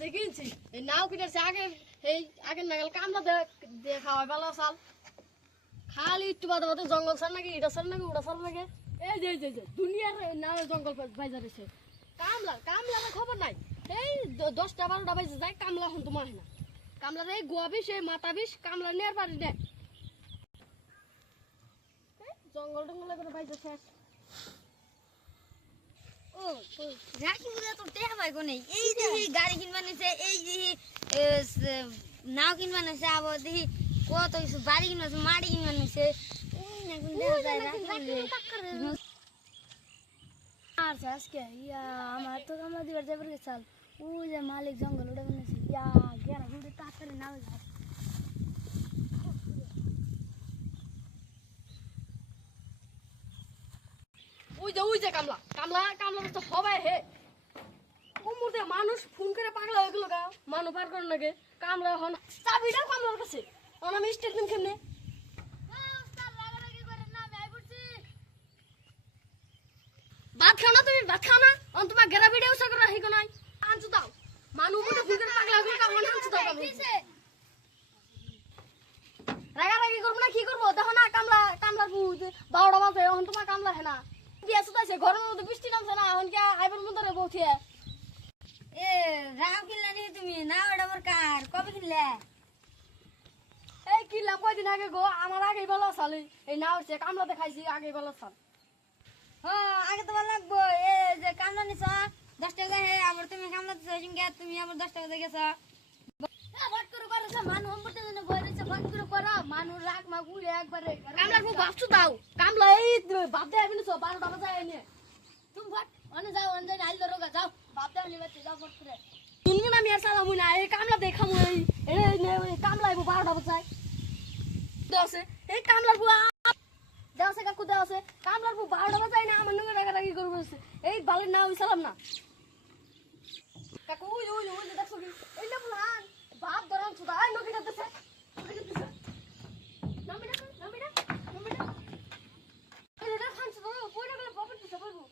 যে কিনছি এই নাও কিনেছে আগে নাগাল কামলা দিয়ে খাওয়াই ভালো চাল খালি একটু বাদে বাদে জঙ্গল সার নাকি এটা সার নাকি ওটা সার নাকি এই যে দুনিয়ার নাও জঙ্গল বাইজার এসে কামলা খবর নাই এই 10টা 12টা বাজে যায় কামলা এখন তোমার হয় না কামলার এই গোয়া বিষ এই মাথা বিষ কামলা নেওয়ার পারি না জঙ্গল টঙ্গল করে বাইজে শেষ ও রাখি বুঝে তো টেহা পাই কোনে এই দেখি গাড়ি কিনবা নিছে এই দেখি নাও কিনবা নিছে আবার দেখি কত কিছু বাড়ি কিনবা নিছে মাটি কিনবা নিছে ওই না কোন দেখা যায় রাখি আর আজকে ইয়া আমার তো কামলা দিবার যাবার গেছাল ওই যে মালিক জঙ্গল ওটা বানাইছে ইয়া গেরা গুড়ে তাড়াতাড়ি নাও যায় ওই যে কামলা তো হবে হে কোমর দিয়ে মানুষ ফোন করে পাগলা হয়ে গেল গা মানুষ পার করে নাকি কামলা হন চাবিটা কামলার কাছে আমি স্টেটমেন্ট কেমনে ভাত খাও না তুমি ভাত খাও না তোমার গেরা ভিডিও উৎসাহ করে হিকো নাই আনছো দাও মানুষ মধ্যে ফোন করে পাগলা হয়ে গেল কামলা আনছো দাও রাগারাগি করবো না কি করবো দেখো না কামলার বুঝ 12টা বাজে এখন তোমার কামলা হে না বিয়া সুতাইছে ঘরের মধ্যে বৃষ্টি নামছে না এখন কে আইবার মধ্যে বউথিয়ে এ রাও কিনলা নি তুমি নাও এটা আমার কার কবে কিনলে এই কিনলাম কয়দিন আগে গো আমার আগেই ভালো চাল এই না হচ্ছে কামলা দেখাইছি আগেই ভালো চাল হ্যাঁ আগে তোমার লাগবো এ যে কামলা নিছ 10 টাকা হে আবার তুমি কামলা দিছ সঙ্গে তুমি আবার 10 টাকা দিয়ে গেছো ভাত করে করেছে মানুষ সম্পর্কে জন্য বই রয়েছে ভাত করে করা মানুষ রাখ মা গুড়ে একবারে কামলার বউ ভাবছু দাও কামলা এই ভাব দেয় আমি 12টা বাজে এনে তুমি ভাত অনে যাও অনে যাই আইলো রোগা যাও ভাত দাও নিবাতে যাও ফট করে শুনবো না আমি আর চালাম না এই কামলা দেখামু এই কামলা 12টা বাজে দেওয়াছে এই কামলার বউ দেওয়াছে কাকু দেওয়াছে কামলার বউ 12টা বাজে না আমার নঙ্গে রাগারাগি করবো এই বালের না ওই চালাম না কাকু ওই দেখছো কি এই না বুলান বাপ ধরান সুদা এই নকি দিতেছে নামিনা এই রে খানছ তো কইরা গেলে বাপ দিছে বলবো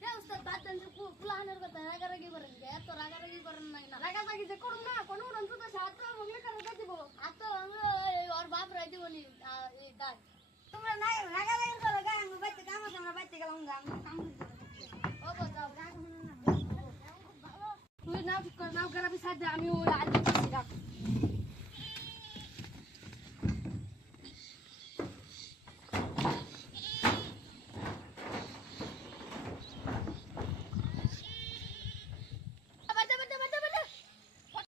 হে উস্তাদ ভাত দেন কুলাহানের কথা রাগারাগি করেন এত রাগারাগি করেন না রাগারাগি যে করুম না কোন রন তো সাথে মঙ্গলে করে দিব আর তো আমরা ওর বাপ রাইতে বলি এই দাই তোমরা না লাগা লাগা করো গা আমি বাইতে কাম আছে আমরা বাইতে গেলাম গা আমি কাম ও যাও রাগ তুই নাও ঠিক কর নাও গরাবি সাথে আমি ওই আজ দিচ্ছি রাখ